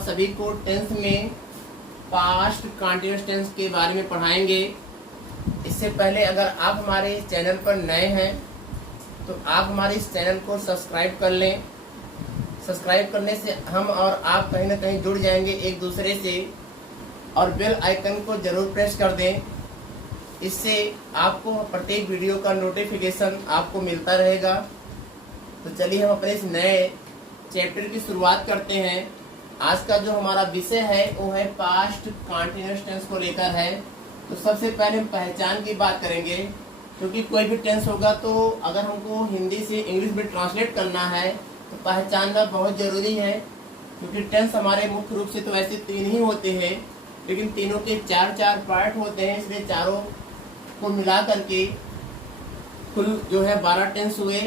आप सभी को टेंस में पास्ट कंटीन्यूअस टेंस के बारे में पढ़ाएंगे। इससे पहले अगर आप हमारे इस चैनल पर नए हैं तो आप हमारे इस चैनल को सब्सक्राइब कर लें। सब्सक्राइब करने से हम और आप कहीं ना कहीं जुड़ जाएंगे एक दूसरे से, और बेल आइकन को ज़रूर प्रेस कर दें। इससे आपको प्रत्येक वीडियो का नोटिफिकेशन आपको मिलता रहेगा। तो चलिए हम अपने इस नए चैप्टर की शुरुआत करते हैं। आज का जो हमारा विषय है वो है पास्ट कंटीन्यूअस टेंस को लेकर है। तो सबसे पहले हम पहचान की बात करेंगे, क्योंकि कोई भी टेंस होगा तो अगर हमको हिंदी से इंग्लिश में ट्रांसलेट करना है तो पहचानना बहुत ज़रूरी है। क्योंकि टेंस हमारे मुख्य रूप से तो ऐसे 3 ही होते हैं, लेकिन तीनों के 4 पार्ट होते हैं, इसलिए चारों को मिला करके कुल जो है 12 टेंस हुए।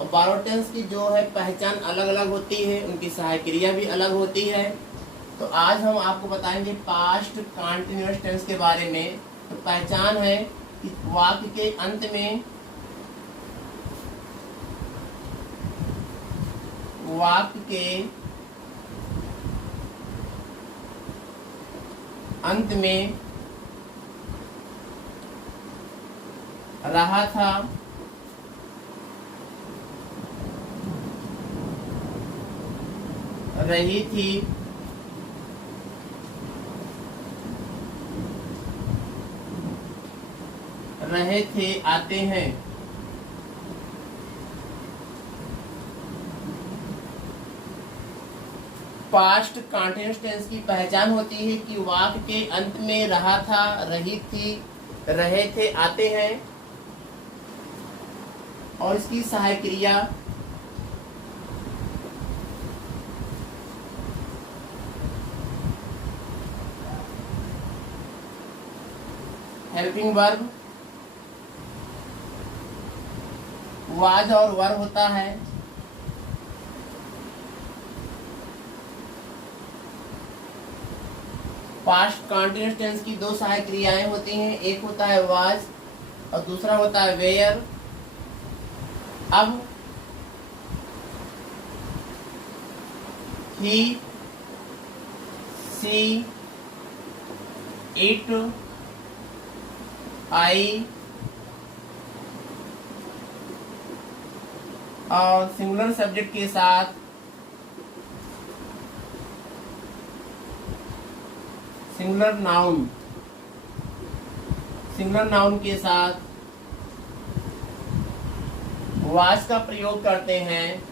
और 12 टेंस की जो है पहचान अलग अलग होती है, उनकी सहायक क्रिया भी अलग होती है। तो आज हम आपको बताएंगे पास्ट कंटीन्यूअस टेंस के बारे में। तो पहचान है कि वाक्य के अंत में रहा था, रही थी, रहे थे, आते हैं। पास्ट कंटीन्यूअस टेंस की पहचान होती है कि वाक्य के अंत में रहा था, रही थी, रहे थे, आते हैं, और इसकी सहायक क्रिया हेल्पिंग वर्ब, वाज और वर होता है। पास्ट कंटीन्यूअस टेंस की 2 सहायक क्रियाएं होती हैं, एक होता है वाज और दूसरा होता है वेयर। अब ही, सी, इट, आई और सिंगुलर सब्जेक्ट के साथ सिंगुलर नाउन के साथ वाज का प्रयोग करते हैं।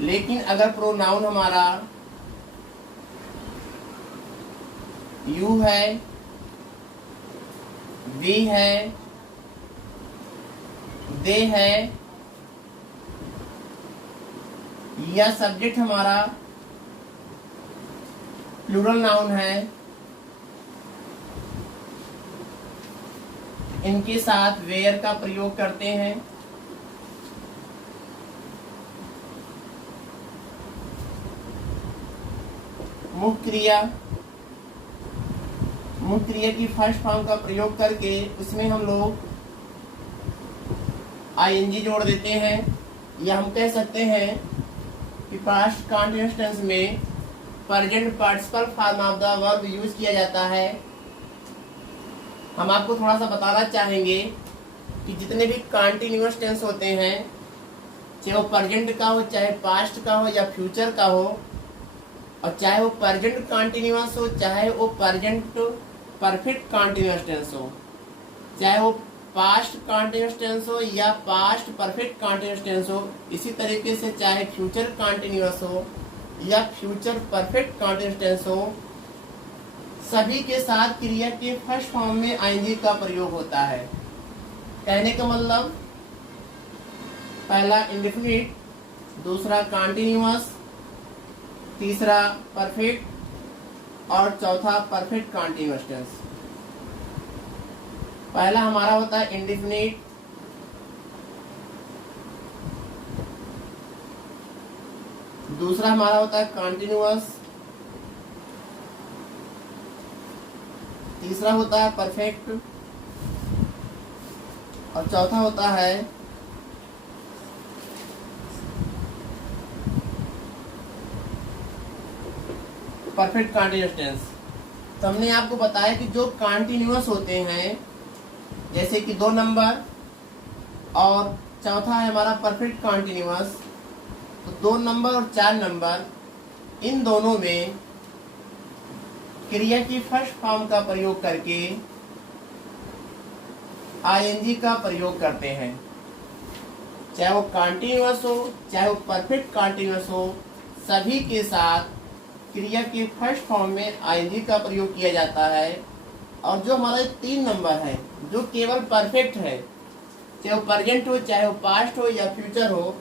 लेकिन अगर प्रोनाउन हमारा यू है, वी है, दे है, या सब्जेक्ट हमारा प्लूरल नाउन है, इनके साथ वेयर का प्रयोग करते हैं। मुख्य क्रिया की फर्स्ट फॉर्म का प्रयोग करके उसमें हम लोग आईएनजी जोड़ देते हैं, या हम कह सकते हैं कि पास्ट कंटीन्यूअस टेंस में present participle form of the verb use किया जाता है। हम आपको थोड़ा सा बताना चाहेंगे कि जितने भी कंटीन्यूअस टेंस होते हैं, चाहे वो प्रेजेंट का हो, चाहे पास्ट का हो या फ्यूचर का हो, और चाहे वो प्रेजेंट कंटीन्यूअस हो, चाहे वो प्रेजेंट परफेक्ट कंटीन्यूअस टेंस हो, चाहे वो पास्ट कंटीन्यूअस टेंस हो या पास्ट परफेक्ट कंटीन्यूअस टेंस हो, इसी तरीके से चाहे फ्यूचर कंटीन्यूअस हो या फ्यूचर परफेक्ट कंटीन्यूअस टेंस हो, सभी के साथ क्रिया के फर्स्ट फॉर्म में आईएनजी का प्रयोग होता है। कहने का मतलब पहला इंडेफिनिट, दूसरा कंटीन्यूअस, तीसरा परफेक्ट और चौथा परफेक्ट कंटीन्यूअस टेंस। पहला हमारा होता है इंडेफिनिट, दूसरा हमारा होता है कंटीन्यूअस, तीसरा होता है परफेक्ट और चौथा होता है परफेक्ट कंटीन्यूअस टेंस। तो हमने आपको बताया कि जो कंटीन्यूअस होते हैं, जैसे कि 2 नंबर और चौथा है हमारा परफेक्ट कंटीन्यूअस, तो 2 नंबर और 4 नंबर, इन दोनों में क्रिया की फर्स्ट फॉर्म का प्रयोग करके आईएनजी का प्रयोग करते हैं। चाहे वो कंटीन्यूअस हो, चाहे वो परफेक्ट कंटीन्यूअस हो, सभी के साथ क्रिया के फर्स्ट फॉर्म में आईएनजी का प्रयोग किया जाता है। और जो हमारा 3 नंबर है जो केवल परफेक्ट है, चाहे वो प्रेजेंट हो, चाहे वो पास्ट हो या फ्यूचर हो,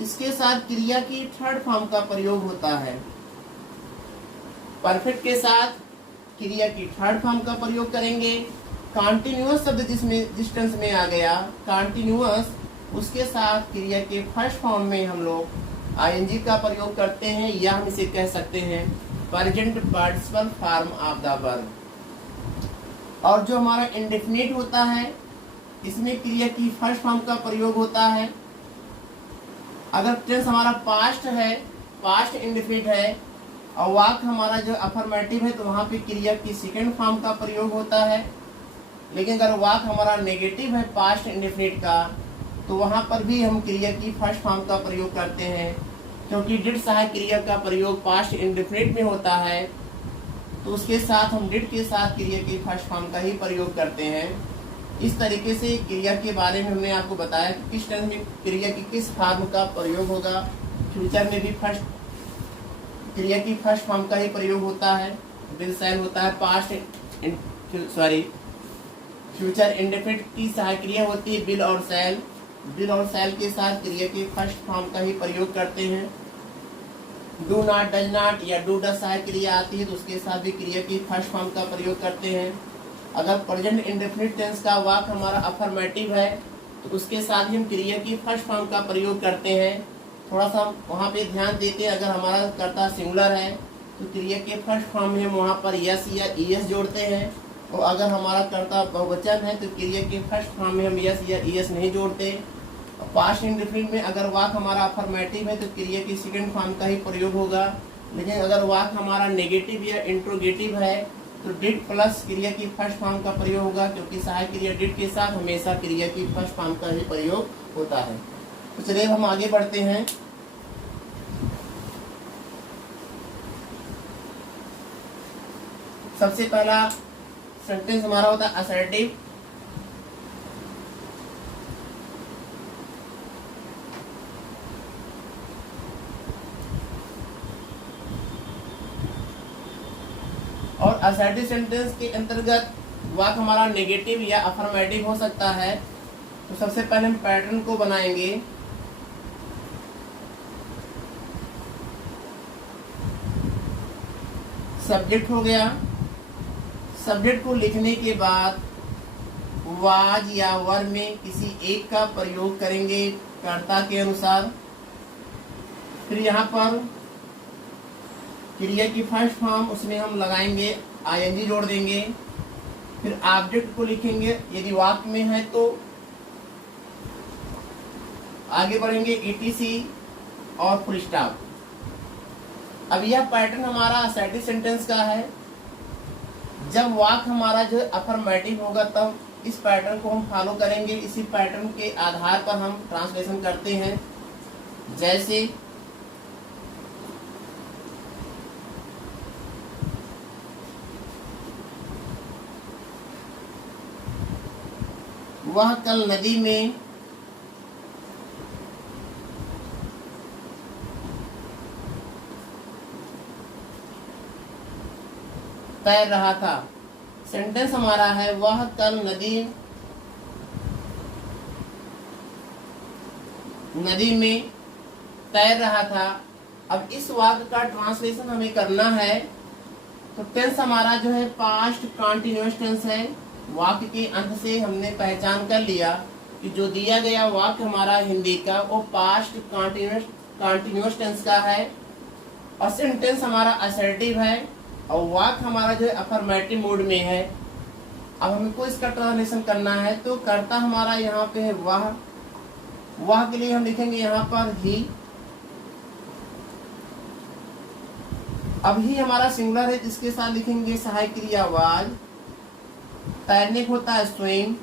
इसके साथ क्रिया की थर्ड फॉर्म का प्रयोग होता है। परफेक्ट के साथ क्रिया की थर्ड फॉर्म का प्रयोग करेंगे। कंटीन्यूअस शब्द जिस टेंस में आ गया कंटीन्यूअस, उसके साथ क्रिया के फर्स्ट फॉर्म में हम लोग आईएनजी का प्रयोग करते हैं, या हम इसे कह सकते हैं present participle form of the verb. और जो हमारा इंडेफिनिट होता है, इसमें क्रिया की फर्स्ट फॉर्म का प्रयोग होता है। अगर टेंस हमारा पास्ट है, पास्ट इंडेफिनिट है, और वाक्य हमारा जो अफर्मेटिव है, तो वहाँ पे क्रिया की सेकंड फॉर्म का प्रयोग होता है। लेकिन अगर वाक्य हमारा नेगेटिव है पास्ट इंडेफिनिट का, तो वहाँ पर भी हम क्रिया की फर्स्ट फॉर्म का प्रयोग करते हैं। क्योंकि डिड सहायक क्रिया का प्रयोग पास्ट इंडेफिनिट में होता है, तो उसके साथ हम डिड के साथ क्रिया की फर्स्ट फॉर्म का ही प्रयोग करते हैं। इस तरीके से क्रिया के बारे में हमने आपको बताया कि किस टेंस में क्रिया की किस फॉर्म का प्रयोग होगा। फ्यूचर में भी फर्स्ट क्रिया की फर्स्ट फॉर्म का ही प्रयोग होता है, विल सेल होता है। फ्यूचर इंडेफिनिट की सहायक क्रिया होती है विल और सेल। विल और सेल के साथ क्रिया के फर्स्ट फॉर्म का ही प्रयोग करते हैं। डू नॉट, डज नॉट या डू डज सहायक क्रिया आती है, तो उसके साथ भी क्रिया की फर्स्ट फॉर्म का प्रयोग करते हैं। अगर प्रेजेंट इंडेफिनिट टेंस का वाक्य हमारा अफर्मेटिव है, तो उसके साथ ही हम क्रिया की फर्स्ट फॉर्म का प्रयोग करते हैं। थोड़ा सा वहाँ पे ध्यान देते हैं, अगर हमारा कर्ता सिंगुलर है तो क्रिया के फर्स्ट फॉर्म में हम वहाँ पर यस या ईएस जोड़ते हैं, और अगर हमारा कर्ता बहुवचन है तो क्रिया के फर्स्ट फॉर्म में हम यस या ईएस नहीं जोड़ते। और पास्ट इंडेफिनिट में अगर वाक्य हमारा अफर्मेटिव है तो क्रिया की सेकंड फॉर्म का ही प्रयोग होगा। लेकिन अगर वाक्य हमारा नेगेटिव या इंट्रोगेटिव है तो डिड प्लस क्रिया की फर्स्ट फॉर्म का प्रयोग होगा, क्योंकि सहायक क्रिया डिड के साथ हमेशा क्रिया की फर्स्ट फॉर्म का ही प्रयोग होता है। तो चलिए हम आगे बढ़ते हैं। सबसे पहला सेंटेंस हमारा होता है असर्टिव। और असर्टिव सेंटेंस के अंतर्गत वाक्य हमारा नेगेटिव या अफर्मेटिव हो सकता है। तो सबसे पहले हम पैटर्न को बनाएंगे। सब्जेक्ट हो गया, सब्जेक्ट को लिखने के बाद वाज या वर में किसी एक का प्रयोग करेंगे कर्ता के अनुसार। फिर यहाँ पर क्रिया की फर्स्ट फॉर्म, उसमें हम लगाएंगे आईएनजी जोड़ देंगे। फिर ऑब्जेक्ट को लिखेंगे, यदि वाक्य में है तो आगे बढ़ेंगे ईटीसी और फुल स्टॉप। अब यह पैटर्न हमारा असर्टिव सेंटेंस का है। जब वाक्य हमारा जो अफर्मेटिव होगा तब इस पैटर्न को हम फॉलो करेंगे। इसी पैटर्न के आधार पर हम ट्रांसलेशन करते हैं। जैसे वह कल नदी में तैर रहा था। सेंटेंस हमारा है वह कल नदी में तैर रहा था। अब इस वाक्य का ट्रांसलेशन हमें करना है। तो टेंस हमारा जो है पास्ट कंटीन्यूअस टेंस है। वाक्य के अंत से हमने पहचान कर लिया कि जो दिया गया वाक्य हमारा हिंदी का वो पास्ट कंटीन्यूअस टेंस का है, और सेंटेंस हमारा असर्टिव है, और वाक्य हमारा जो है अफर्मेटिव मोड में है। अब हमको इसका ट्रांसलेशन करना है। तो कर्ता हमारा यहाँ पे है वह के लिए हम लिखेंगे यहाँ पर ही, अभी हमारा सिंगुलर है, जिसके साथ लिखेंगे सहायक क्रिया वाज। तैरने को होता है स्विम।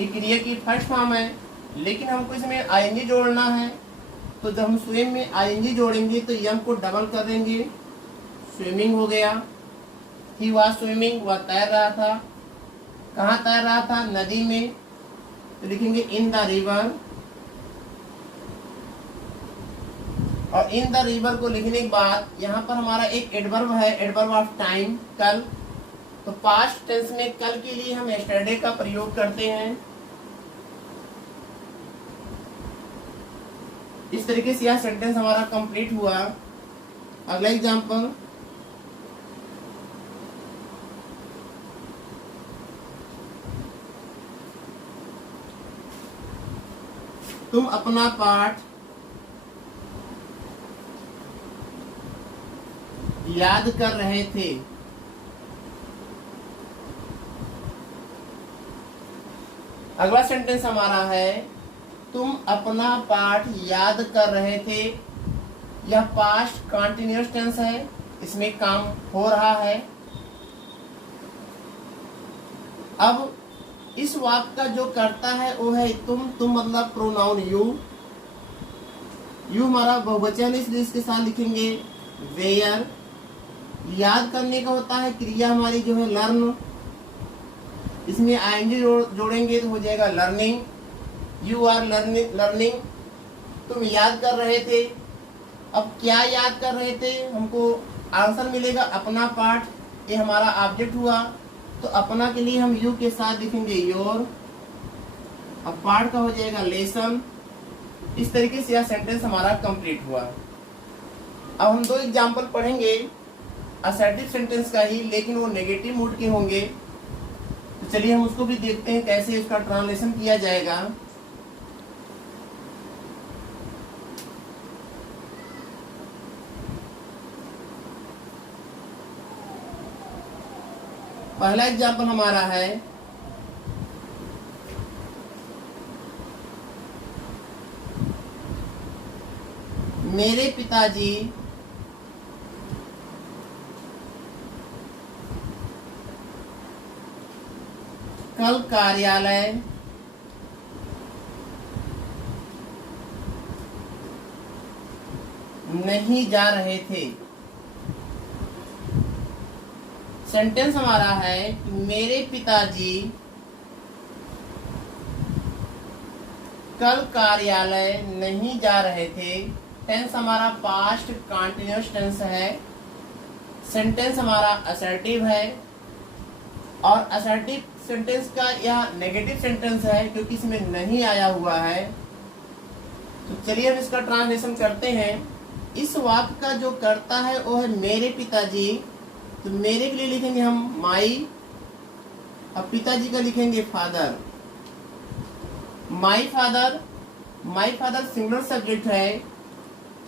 ये क्रिया की फर्स्ट फॉर्म है, लेकिन हमको इसमें आईएनजी जोड़ना है। तो जब हम स्विम में आईएनजी जोड़ेंगे तो यम को डबल कर देंगे, स्विमिंग हो गया। ही वाज स्विमिंग, वह तैर रहा था। कहाँ तैर रहा था? नदी में। तो लिखेंगे इन द रिवर। और इन द रिवर को लिखने के बाद यहाँ पर हमारा एक एडवर्ब है, एडवर्ब ऑफ टाइम, कल। तो पास्ट टेंस में कल के लिए हम यस्टरडे का प्रयोग करते हैं। इस तरीके से यह सेंटेंस हमारा कंप्लीट हुआ। अगला एग्जांपल, तुम अपना पाठ याद कर रहे थे। अगला सेंटेंस हमारा है, तुम अपना पाठ याद कर रहे थे। यह पास्ट कंटिन्यूअस टेंस है, इसमें काम हो रहा है। अब इस वाक्य का जो करता है वो है तुम मतलब प्रोनाउन यू। यू हमारा बहुवचन, इसलिए इसके साथ लिखेंगे वेयर। याद करने का होता है क्रिया हमारी जो है लर्न, इसमें आईएनजी जोड़ेंगे तो हो जाएगा लर्निंग। यू आर लर्निंग, तुम याद कर रहे थे। अब क्या याद कर रहे थे? हमको आंसर मिलेगा अपना पाठ, ये हमारा ऑब्जेक्ट हुआ। तो अपना के लिए हम यू के साथ लिखेंगे योर। अब पाठ का हो जाएगा लेसन। इस तरीके से यह सेंटेंस हमारा कंप्लीट हुआ। अब हम दो एग्जाम्पल पढ़ेंगे असर्टिव सेंटेंस का ही, लेकिन वो नेगेटिव मूड के होंगे। तो चलिए हम उसको भी देखते हैं कैसे इसका ट्रांसलेशन किया जाएगा। पहला एग्जाम्पल हमारा है, मेरे पिताजी कल कार्यालय नहीं जा रहे थे। सेंटेंस हमारा है कि मेरे पिताजी कल कार्यालय नहीं जा रहे थे। टेंस हमारा पास्ट कंटिन्यूअस टेंस है। सेंटेंस हमारा असर्टिव है, और असर्टिव सेंटेंस का यह नेगेटिव सेंटेंस है क्योंकि इसमें नहीं आया हुआ है। तो चलिए हम इसका ट्रांसलेशन करते हैं। इस वाक्य का जो करता है वो है मेरे पिताजी। तो मेरे के लिए लिखेंगे हम माई, अब पिताजी का लिखेंगे father. My father, my father singular subject है,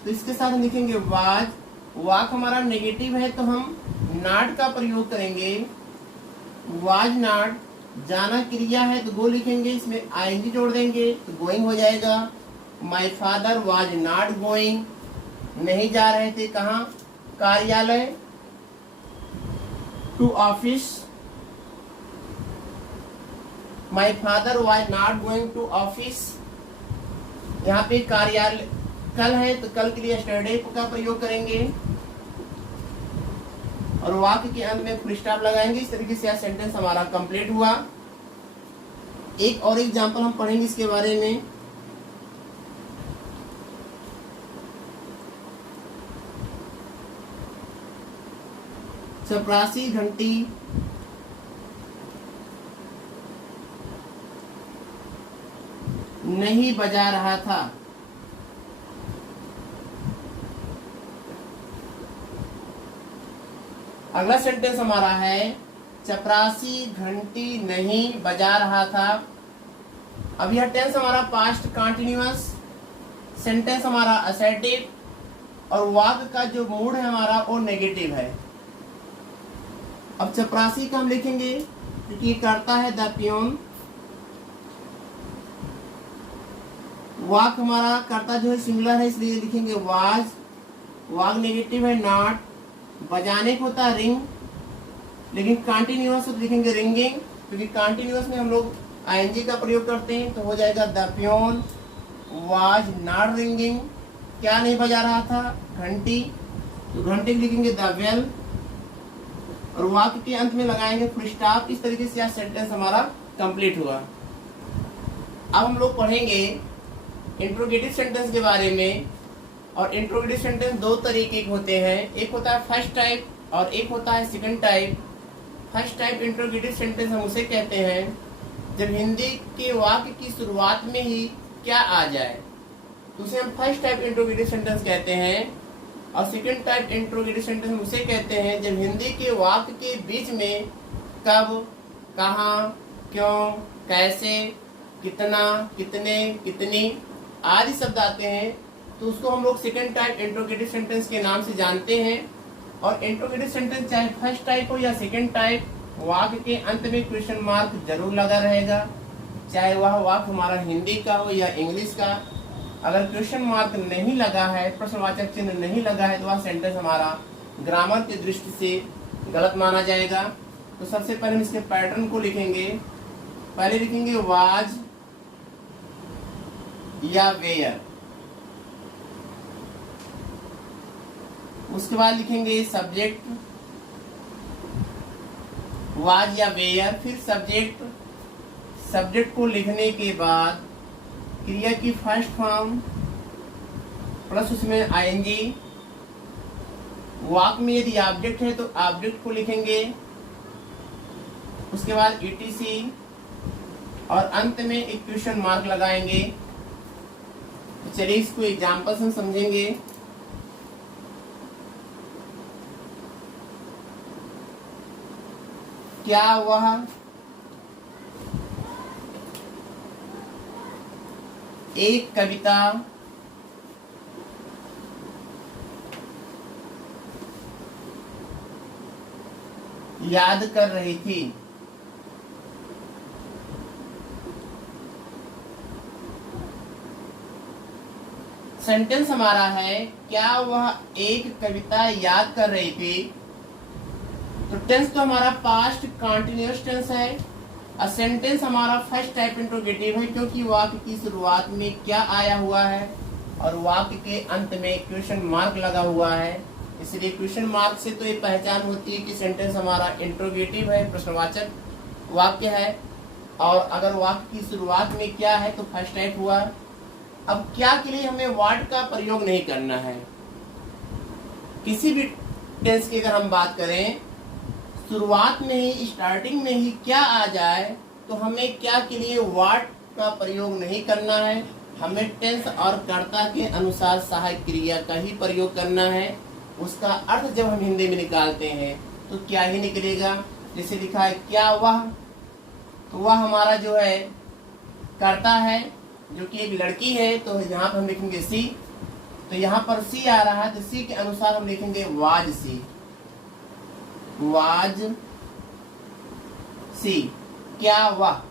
तो इसके साथ लिखेंगे वाज। वाक हमारा नेगेटिव है तो हम नॉट का प्रयोग करेंगे, वाज नॉट। जाना क्रिया है तो गो लिखेंगे, इसमें आईएनजी जोड़ देंगे तो गोइंग हो जाएगा। My father was not going, नहीं जा रहे थे कहाँ? कार्यालय, to office. My father was not going to office. यहाँ पे कार्यालय कल है तो कल के लिए यस्टरडे का प्रयोग करेंगे, और वाक्य के अंत में फुल स्टॉप लगाएंगे। इस तरीके से यह सेंटेंस हमारा कंप्लीट हुआ। एक और एग्जांपल हम पढ़ेंगे इसके बारे में। चपरासी घंटी नहीं बजा रहा था। अगला सेंटेंस हमारा है चपरासी घंटी नहीं बजा रहा था। अब यह टेंस हमारा पास्ट कंटिन्यूअस, सेंटेंस हमारा असर्टिव, और वाक्य का जो मूड है हमारा वो नेगेटिव है। अब चपरासी का हम लिखेंगे क्योंकि करता है द पियोन। वाक्य हमारा करता जो है सिंगुलर है, इसलिए लिखेंगे वाज। वाग नेगेटिव है नॉट, बजाने को होता है रिंग, लेकिन कंटिन्यूअस लिखेंगे रिंगिंग, क्योंकि कंटिन्यूअस में हम लोग आईएनजी का प्रयोग करते हैं, तो हो जाएगा the peon was not ringing, क्या नहीं बजा रहा था, घंटी, तो घंटे लिखेंगे द बेल, और वाक्य के अंत में लगाएंगे फुल स्टॉप। इस तरीके से यह सेंटेंस हमारा कंप्लीट हुआ। अब हम लोग पढ़ेंगे इंट्रोगेटिव सेंटेंस के बारे में। और इंट्रोगेटिव सेंटेंस दो तरीके के होते हैं, एक होता है फर्स्ट टाइप और एक होता है second type. First type interrogative sentence हम उसे कहते हैं जब हिंदी के वाक्य की शुरुआत में ही क्या आ जाए, तो उसे हम फर्स्ट टाइप इंट्रोगेटिव सेंटेंस कहते हैं। और सेकंड टाइप इंट्रोगेटिव सेंटेंस हम उसे कहते हैं जब हिंदी के वाक्य के बीच में कब, कहाँ, क्यों, कैसे, कितना, कितने, कितनी आदि शब्द आते हैं, तो उसको हम लोग सेकंड टाइप इंट्रोगेटिव सेंटेंस के नाम से जानते हैं। और इंट्रोगेटिव सेंटेंस चाहे फर्स्ट टाइप हो या सेकंड टाइप, वाक्य के अंत में क्वेश्चन मार्क जरूर लगा रहेगा, चाहे वह वाक्य हमारा हिंदी का हो या इंग्लिश का। अगर क्वेश्चन मार्क नहीं लगा है, प्रश्नवाचक चिन्ह नहीं लगा है, तो वह सेंटेंस हमारा ग्रामर की दृष्टि से गलत माना जाएगा। तो सबसे पहले हम इसके पैटर्न को लिखेंगे। पहले लिखेंगे वाज या वेयर, उसके बाद लिखेंगे सब्जेक्ट वाज या वेयर, फिर सब्जेक्ट। सब्जेक्ट को लिखने के बाद क्रिया की फर्स्ट फॉर्म प्लस उसमें आईएनजी। वाक्य में यदि ऑब्जेक्ट है तो ऑब्जेक्ट को लिखेंगे, उसके बाद ईटीसी, और अंत में एक क्वेश्चन मार्क लगाएंगे। तो चलिए इसको एग्जाम्पल से समझेंगे। क्या वह एक कविता याद कर रही थी? सेंटेंस हमारा है क्या वह एक कविता याद कर रही थी। तो टेंस तो हमारा पास्ट कंटिन्यूअस टेंस है, और सेंटेंस हमारा फर्स्ट टाइप इंट्रोगेटिव है, क्योंकि वाक्य की शुरुआत में क्या आया हुआ है और वाक्य के अंत में क्वेश्चन मार्क लगा हुआ है। इसलिए क्वेश्चन मार्क से तो ये पहचान होती है कि सेंटेंस हमारा इंट्रोगेटिव है, प्रश्नवाचक वाक्य है। और अगर वाक्य की शुरुआत में क्या है तो फर्स्ट टाइप हुआ। अब क्या के लिए हमें वर्ड का प्रयोग नहीं करना है। किसी भी टेंस की अगर हम बात करें, शुरुआत में ही, स्टार्टिंग में ही क्या आ जाए, तो हमें क्या के लिए वर्ड का प्रयोग नहीं करना है। हमें टेंस और कर्ता के अनुसार सहायक क्रिया का ही प्रयोग करना है। उसका अर्थ जब हम हिंदी में निकालते हैं तो क्या ही निकलेगा। जैसे लिखा है क्या वह, तो वह हमारा जो है कर्ता है, जो कि एक लड़की है, तो यहाँ पर हम लिखेंगे सी। तो यहाँ पर सी आ रहा है, तो सी के अनुसार हम लिखेंगे वाज सी, वाज सी। क्या वह,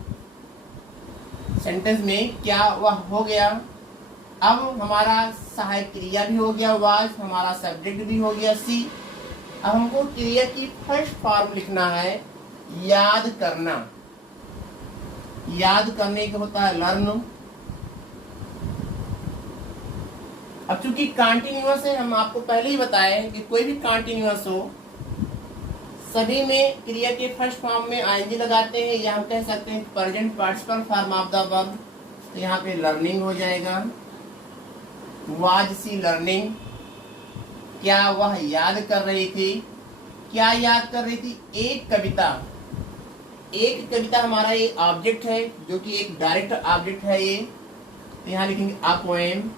सेंटेंस में क्या वह हो गया। अब हमारा सहायक क्रिया भी हो गया वाज, हमारा सब्जेक्ट भी हो गया सी। अब हमको क्रिया की फर्स्ट फॉर्म लिखना है, याद करना। याद करने का होता है लर्न। अब चूंकि कंटिन्यूअस है, हम आपको पहले ही बताए कि कोई भी कंटिन्यूअस हो, सभी में क्रिया के फर्स्ट फॉर्म में आईएनजी लगाते हैं, या हम कह सकते हैं present participle form of the verb. तो यहाँ पे लर्निंग हो जाएगा, वाज सी लर्निंग। क्या वह याद कर रही थी। क्या याद कर रही थी, एक कविता। एक कविता हमारा ये ऑब्जेक्ट है, जो कि एक डायरेक्ट ऑब्जेक्ट है ये। तो यहाँ लिखेंगे अ पोएम,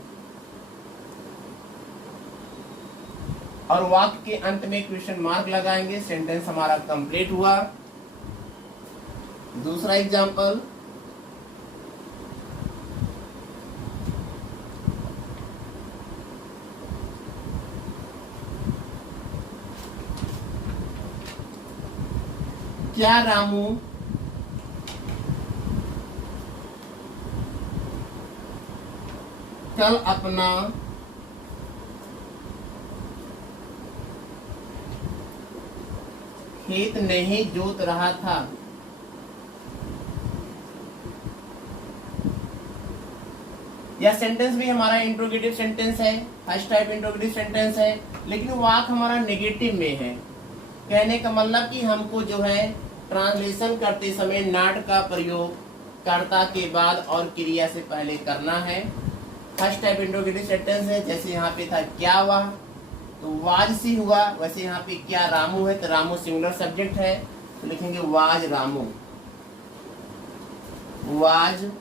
और वाक्य के अंत में क्वेश्चन मार्क लगाएंगे। सेंटेंस हमारा कंप्लीट हुआ। दूसरा एग्जांपल, क्या रामू कल अपना खेत नहीं जोत रहा था। यह सेंटेंस भी हमारा इंट्रोगेटिव सेंटेंस है, फर्स्ट टाइप इंट्रोगेटिव सेंटेंस है, लेकिन वाक्य हमारा नेगेटिव में है। कहने का मतलब कि हमको जो है ट्रांसलेशन करते समय नॉट का प्रयोग कर्ता के बाद और क्रिया से पहले करना है। फर्स्ट टाइप इंट्रोगेटिव सेंटेंस है, जैसे यहाँ पे था क्या वह, तो वाज सी हुआ, वैसे यहाँ पे क्या रामू है, तो रामू सिंगुलर सब्जेक्ट है, तो लिखेंगे वाज रामू, वाज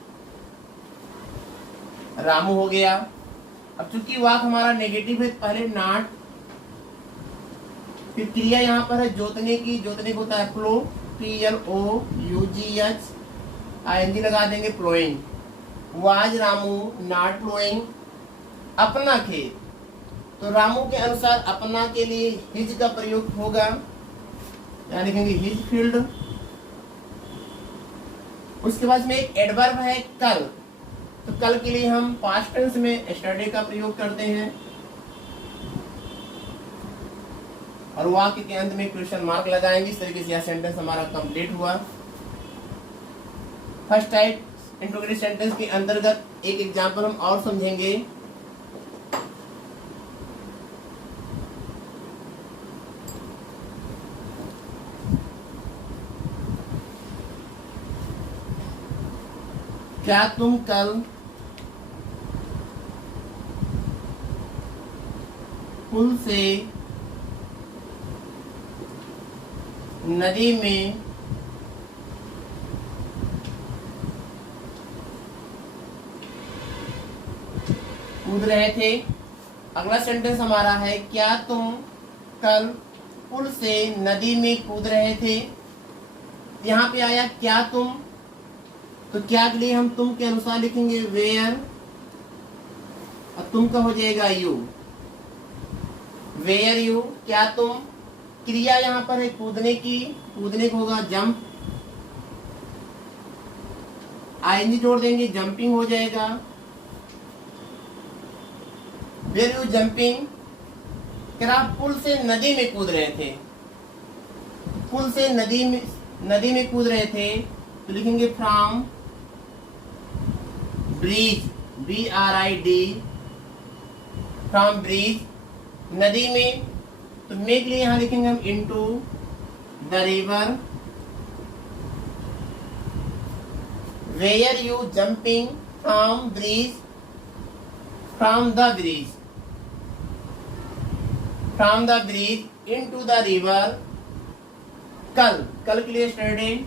रामू हो गया। अब चूंकि वाक हमारा नेगेटिव है, पहले नॉट, फिर क्रिया यहाँ पर है जोतने की, जोतने को होता है प्लो, PLOUGH, लगा देंगे, ploughing. Was Ramu not ploughing अपना खेत, तो रामू के अनुसार अपना के लिए हिज का प्रयोग होगा, यहाँ लिखेंगे हिज फील्ड। उसके बाद में एक एडवर्ब है कल, तो कल के लिए हम पास्ट टेंस में यस्टरडे का प्रयोग करते हैं, और वाक्य के अंत में क्वेश्चन मार्क लगाएंगे। इस तरीके से यह सेंटेंस हमारा कंप्लीट हुआ। फर्स्ट टाइप इंट्रोगेटिव सेंटेंस के अंतर्गत एक एग्जांपल हम और समझेंगे। क्या तुम कल पुल से नदी में कूद रहे थे? अगला सेंटेंस हमारा है क्या तुम कल पुल से नदी में कूद रहे थे? यहाँ पे आया क्या तुम, तो क्या के लिए हम तुम के अनुसार लिखेंगे वेयर, और तुम का हो जाएगा यू, वेयर यू, क्या तुम। क्रिया यहाँ पर है कूदने की, कूदने को होगा जंप, आईएनजी जोड़ देंगे, जंपिंग हो जाएगा। वेयर यू जंपिंग, क्या आप पुल से नदी में कूद रहे थे? पुल से नदी में कूद रहे थे, तो लिखेंगे from bridge, BRID, from bridge, नदी में, तो में के लिए यहां लिखेंगे हम into the river. Where you jumping from bridge, from the bridge, from the bridge into the river. कल, कल के लिए यस्टरडे,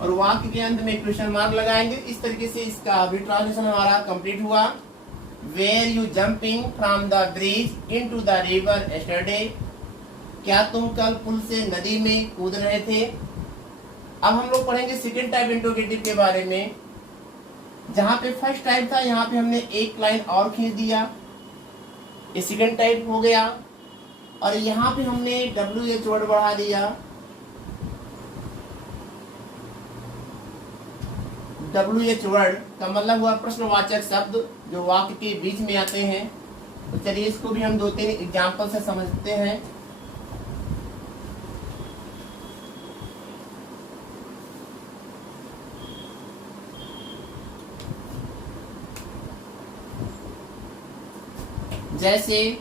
और वाक्य के अंत में क्वेश्चन मार्क लगाएंगे। इस तरीके से इसका भी ट्रांसलेशन हमारा कंप्लीट हुआ। Where you jumping from the bridge into the river yesterday, क्या तुम कल पुल से नदी में कूद रहे थे? अब हम लोग पढ़ेंगे सेकेंड टाइप इंट्रोगेटिव के बारे में। जहां पे फर्स्ट टाइप था, यहाँ पे हमने एक लाइन और खींच दिया, ये सेकेंड टाइप हो गया, और यहाँ पे हमने WH वर्ड बढ़ा दिया। WH वर्ड का मतलब हुआ प्रश्नवाचक शब्द जो वाक्य के बीच में आते हैं। तो चलिए इसको भी हम 2-3 एग्जाम्पल से समझते हैं। जैसे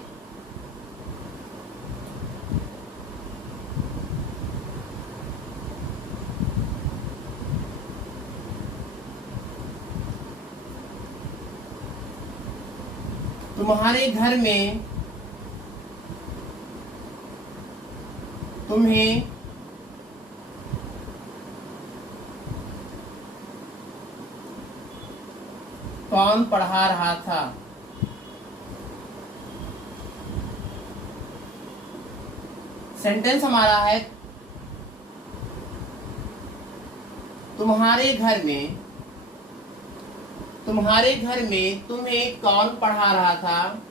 तुम्हारे घर में तुम्हें कौन पढ़ा रहा था? सेंटेंस हमारा है तुम्हारे घर में तुम्हें कौन पढ़ा रहा था।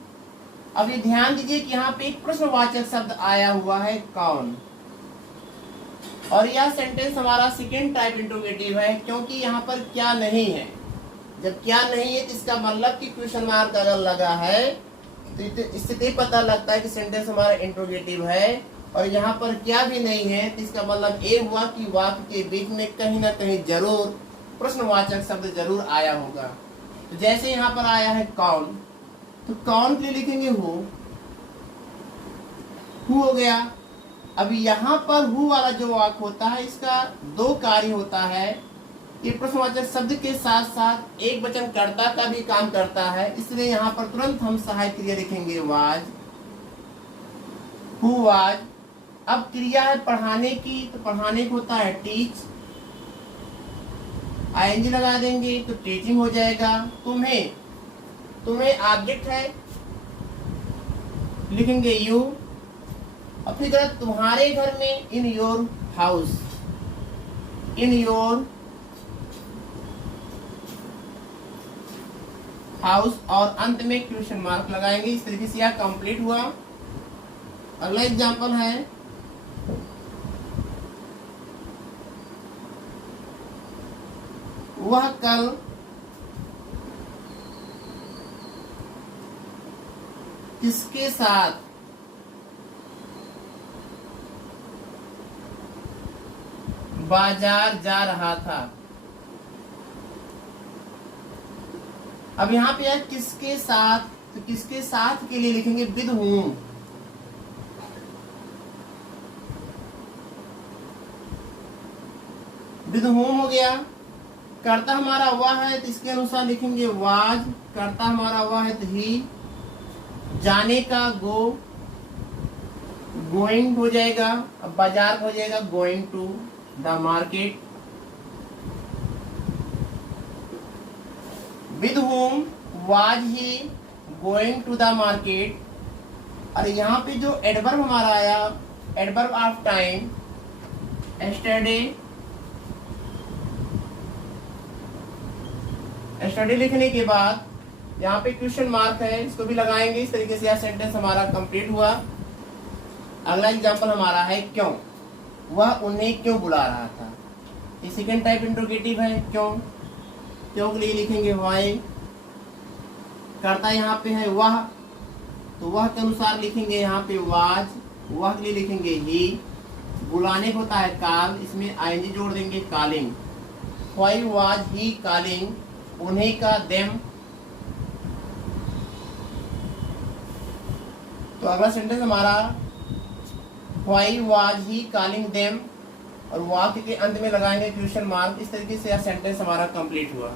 अब ये ध्यान दीजिए कि यहाँ पे एक प्रश्नवाचक शब्द आया हुआ है कौन, और यह सेंटेंस हमारा सेकेंड टाइप इंट्रोगेटिव है, क्योंकि यहाँ पर क्या नहीं है। जब क्या नहीं है तो इसका मतलब कि क्वेश्चन मार्क अगर लगा है तो इससे तो पता लगता है कि सेंटेंस हमारा इंट्रोगेटिव है और यहाँ पर क्या भी नहीं है, तो इसका मतलब ये हुआ कि वाक्य के बीच में कहीं ना कहीं जरूर प्रश्नवाचक शब्द जरूर आया होगा। तो जैसे यहाँ पर आया है कौन, तो कौन के लिए लिखेंगे हु हो गया। अभी यहाँ पर हु वाला जो वाक्य होता है इसका दो कार्य होता है, ये प्रश्नवाचक शब्द के साथ साथ एक वचन कर्ता का भी काम करता है, इसलिए यहाँ पर तुरंत हम सहायक क्रिया लिखेंगे वाज, हु वाज। अब क्रिया है पढ़ाने की, तो पढ़ाने को होता है टीच, आईएनजी लगा देंगे तो टीचिंग हो जाएगा। तुम्हें, तुम्हें ऑब्जेक्ट है, लिखेंगे यू। और फिर तुम्हारे घर में, in your house, in your house, और अंत में क्वेश्चन मार्क लगाएंगे। इस तरीके से यह कंप्लीट हुआ। अगला एग्जांपल है वह कल किसके साथ बाजार जा रहा था। अब यहाँ पे है किसके साथ, तो किसके साथ के लिए लिखेंगे विद whom। विद whom हो गया। कर्ता हमारा वह है, तो इसके अनुसार लिखेंगे वाज। कर्ता हमारा वह है तो ही। जाने का गो, गोइंग हो जाएगा। अब बाजार हो जाएगा going to the market. With whom was he going to the market। और यहाँ पे जो एडवर्ब हमारा आया, adverb of time, yesterday, study लिखने के बाद यहाँ पे क्वेश्चन मार्क है, इसको भी लगाएंगे। इस तरीके से यह सेंटेंस हमारा कंप्लीट हुआ। अगला एग्जांपल हमारा है क्यों, वह उन्हें क्यों बुला रहा था। ये सेकंड टाइप इंट्रोगेटिव है क्यों। क्यों के लिए लिखेंगे व्हाई। कर्ता यहाँ पे है वह, तो वह के अनुसार लिखेंगे यहाँ पे वाज। वह के लिए लिखेंगे ही। बुलाने को होता है कॉल, इसमें आईएनजी जोड़ देंगे calling. Why was he calling, उन्हीं का देम। तो अगला सेंटेंस हमारा why was he calling them, और वाक्य के अंत में लगाएंगे क्वेश्चन मार्क। इस तरीके से यह सेंटेंस हमारा कंप्लीट हुआ।